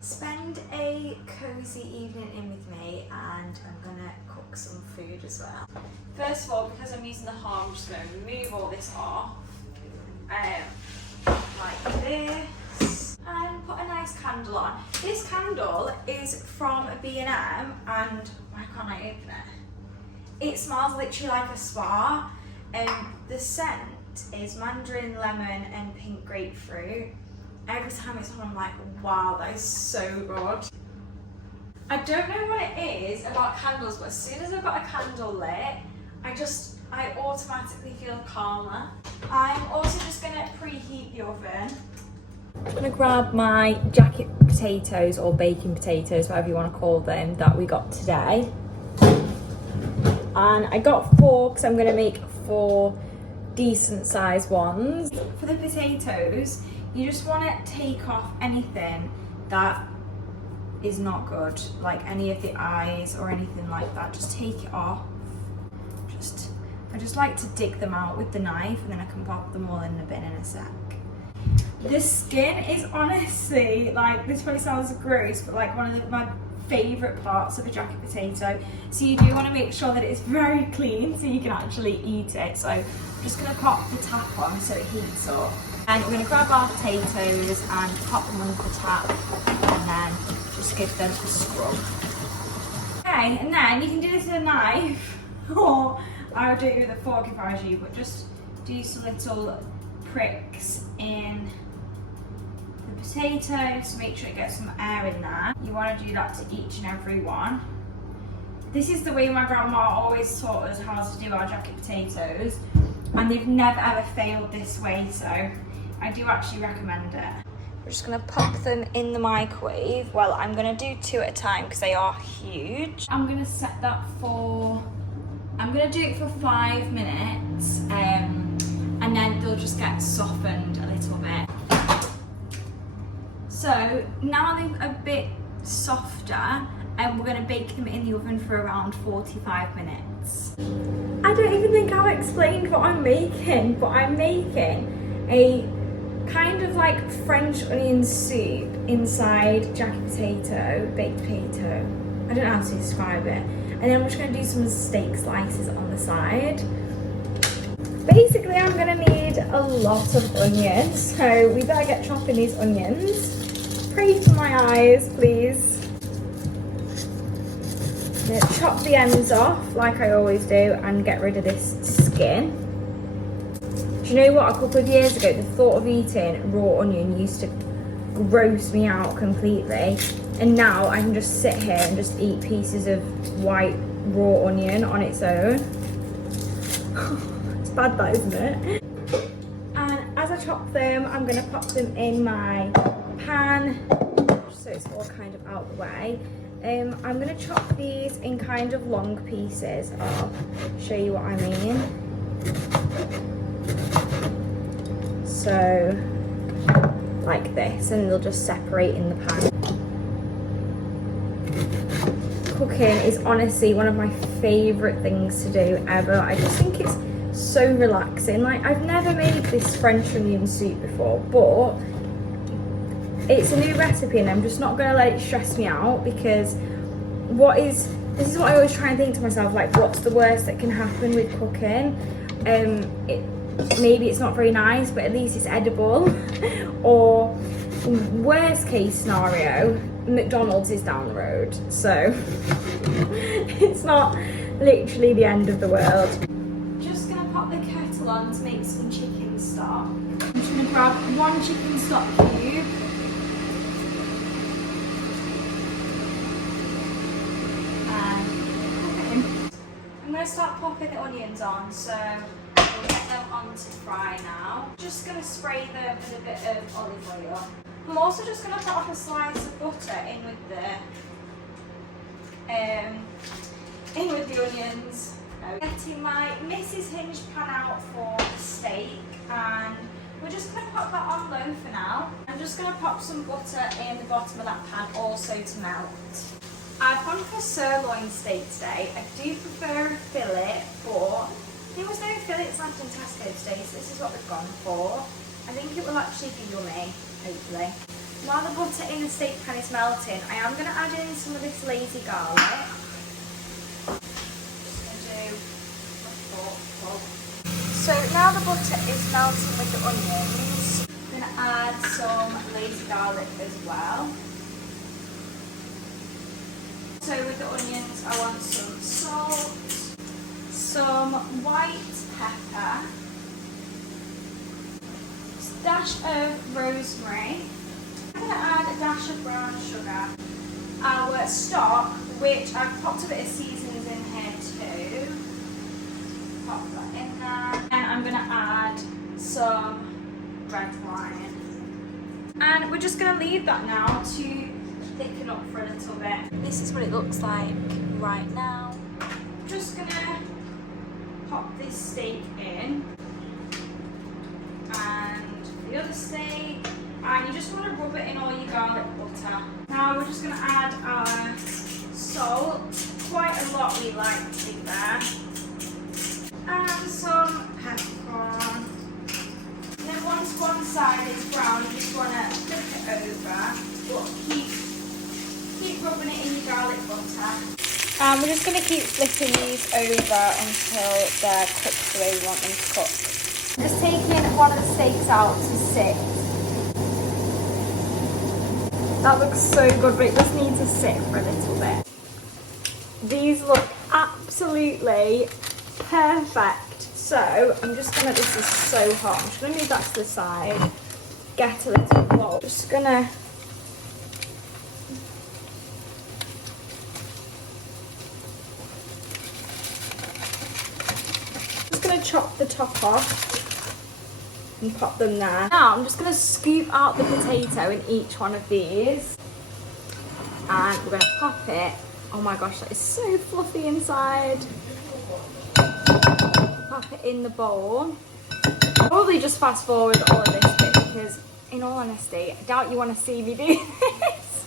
Spend a cosy evening in with me, and I'm gonna cook some food as well. First of all, because I'm using the harm, I'm just gonna remove all this off, like this, and put a nice candle on. This candle is from B&M, and why can't I open it? It smells literally like a spa, and the scent is mandarin, lemon, and pink grapefruit. Every time it's on, I'm like, wow, that is so good. I don't know what it is about candles, but as soon as I've got a candle lit, I automatically feel calmer. I'm also just gonna preheat the oven. I'm gonna grab my jacket potatoes, or baking potatoes, whatever you wanna call them, that we got today. And I got 4 because I'm gonna make 4 decent sized ones. For the potatoes, you just want to take off anything that is not good, like any of the eyes or anything like that. Just take it off. I just like to dig them out with the knife, and then I can pop them all in the bin in a sec. The skin is honestly, like, this probably sounds gross, but like one of my favourite parts of a jacket potato. So you do want to make sure that it's very clean so you can actually eat it. So I'm just going to pop the tap on so it heats up. And we're going to grab our potatoes and pop them under the tap, and then just give them a scrub. Okay, and then you can do this with a knife, or I would do it with a fork if I was you, but just do some little pricks in the potatoes to make sure it gets some air in there. You want to do that to each and every one. This is the way my grandma always taught us how to do our jacket potatoes, and they've never ever failed this way, so I do actually recommend it. We're just gonna pop them in the microwave. Well, I'm gonna do 2 at a time because they are huge. I'm gonna set that for, I'm gonna do it for 5 minutes, and then they'll just get softened a little bit. So now they're a bit softer, and we're gonna bake them in the oven for around 45 minutes. I don't even think I've explained what I'm making, but I'm making a kind of like French onion soup inside jacket potato, baked potato. I don't know how to describe it. And then I'm just gonna do some steak slices on the side. Basically, I'm gonna need a lot of onions, so we better get chopping these onions. Pray for my eyes, please. I'm gonna chop the ends off like I always do and get rid of this skin. Do you know what? A couple of years ago, the thought of eating raw onion used to gross me out completely. And now I can just sit here and just eat pieces of white raw onion on its own. It's bad, that, isn't it? And as I chop them, I'm going to pop them in my pan, so it's all kind of out the way. I'm going to chop these in kind of long pieces. I'll show you what I mean. So, like this, and they'll just separate in the pan. Cooking is honestly one of my favourite things to do ever. I just think it's so relaxing. Like, I've never made this French onion soup before, but it's a new recipe, and I'm just not going to let it stress me out, because this is what I always try and think to myself, like, what's the worst that can happen with cooking? Maybe it's not very nice, but at least it's edible. Or worst case scenario, McDonald's is down the road, so it's not literally the end of the world. Just gonna pop the kettle on to make some chicken stock. I'm just gonna grab 1 chicken stock cube. And I'm gonna start popping the onions on, so we'll get them on to fry now. Just going to spray them with a bit of olive oil. I'm also just going to put off a slice of butter in with the onions. Getting my Mrs. Hinge pan out for the steak, and we're just going to pop that on low for now. I'm just going to pop some butter in the bottom of that pan also to melt. I've gone for sirloin steak today. I do prefer a fillet, but there was no fillets left in Tesco today, so this is what we've gone for. I think it will actually be yummy, hopefully. While the butter in the steak pan is melting, I am going to add in some of this lazy garlic. So now the butter is melting with the onions, I'm going to add some lazy garlic as well. So with the onions, I want some salt, some white pepper, a dash of rosemary. I'm going to add a dash of brown sugar. Our stock, which I've popped a bit of seasonings in here too. Pop that in there. And I'm going to add some red wine. And we're just going to leave that now to thicken up for a little bit. This is what it looks like right now. I'm just going to pop this steak in. And the other steak. And you just want to rub it in all your garlic butter. Now we're just going to add our salt. Quite a lot we like to do there. And some peppercorn. And then once one side is brown, you just want to flip it over. But keep rubbing it in your garlic butter. And we're just going to keep flipping these over until they're cooked the way we want them to cook. Just taking one of the steaks out to sit. That looks so good, but it just needs to sit for a little bit. These look absolutely perfect. So I'm just gonna, this is so hot, I'm just gonna move that to the side, get a little bowl. Just gonna chop the top off and pop them there. Now I'm just going to scoop out the potato in each one of these and we're going to pop it. Oh my gosh, that is so fluffy inside. Pop it in the bowl. Probably just fast forward all of this bit because in all honesty, I doubt you want to see me do this.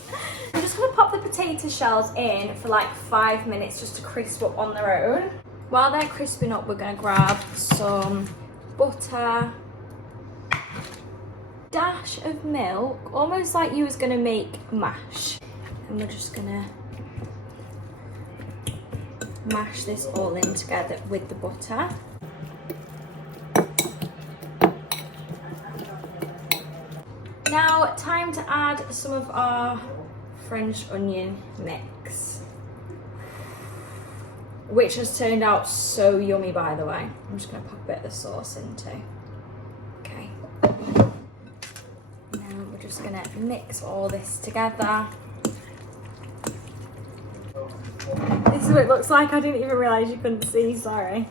I'm just going to pop the potato shells in for like 5 minutes just to crisp up on their own. While they're crisping up, we're going to grab some butter, dash of milk, almost like you was going to make mash. And we're just going to mash this all in together with the butter. Now, time to add some of our French onion mix, which has turned out so yummy, by the way. I'm just going to pop a bit of the sauce in too. Okay. Now we're just going to mix all this together. This is what it looks like. I didn't even realise you couldn't see, sorry.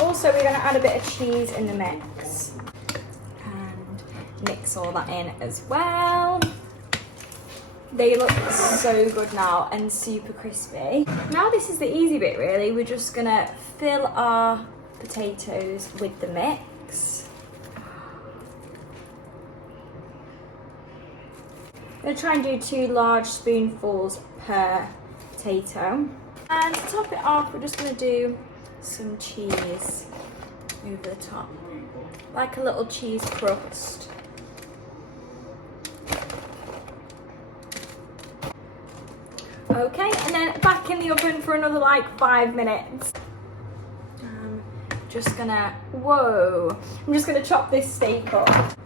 Also, we're going to add a bit of cheese in the mix. And mix all that in as well. They look so good now and super crispy. Now this is the easy bit really. We're just gonna fill our potatoes with the mix. I'm gonna try and do 2 large spoonfuls per potato. And to top it off, we're just gonna do some cheese over the top. Like a little cheese crust. Okay, and then back in the oven for another like 5 minutes. I'm just gonna chop this steak up.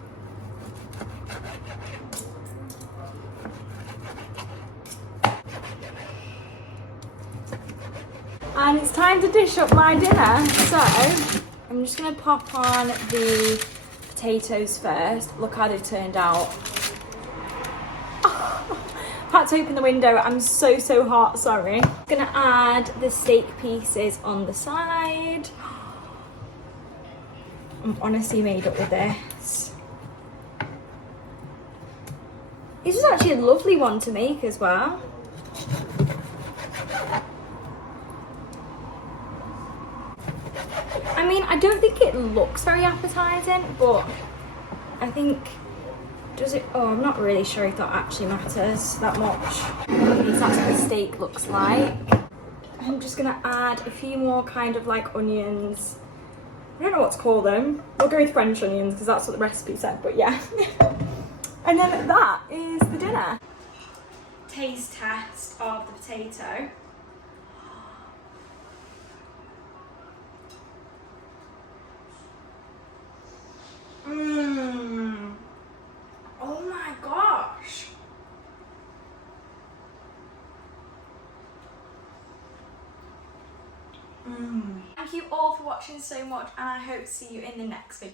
And it's time to dish up my dinner. So I'm just gonna pop on the potatoes first. Look how they've turned out. Had to open the window. I'm so hot, sorry. Gonna add the steak pieces on the side. I'm honestly made up with this. This was actually a lovely one to make as well. I mean, I don't think it looks very appetizing, but I think, does it? Oh, I'm not really sure if that actually matters that much. At least that's what the steak looks like. I'm just gonna add a few more kind of like onions. I don't know what to call them. We'll go with French onions because that's what the recipe said, but yeah. And then that is the dinner. Taste test of the potato. Mmm. Oh my gosh. Thank you all for watching so much, and I hope to see you in the next video.